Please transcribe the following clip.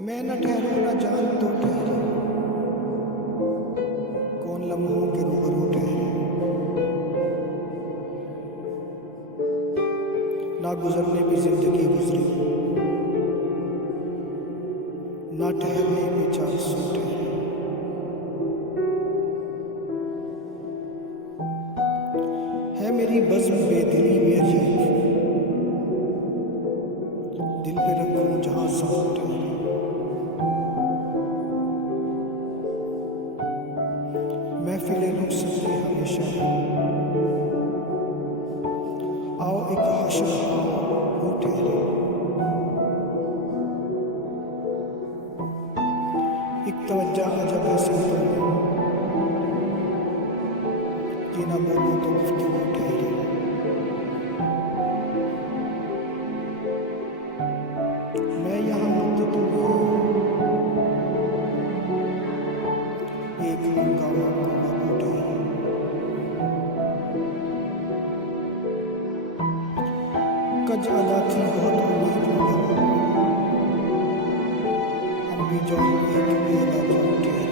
मैं न ठहरूं न जान तो ठहरे, कौन लम्हों के रूबरू ठहरे। ना गुजरने पे जिंदगी गुजरी, ना ठहरने पे 400 ठहरे। है मेरी बज़्म बेदिली भी अजीब, दिल पे रखूं जहां सब ठहरे। महफिलें रुक सकती हमेशा, आओ एक हश्र हो ठहरे। एक तवज्जा अजब है सिमतों में, ये ना बोलूं तो गुफ्तगू ठहरे। मैं यहाँ मुद्दतों एक हंगामा को ठहरे। कज अदा की बहुत उम्मीद मगर हम भी जान एक बेला ठहरे।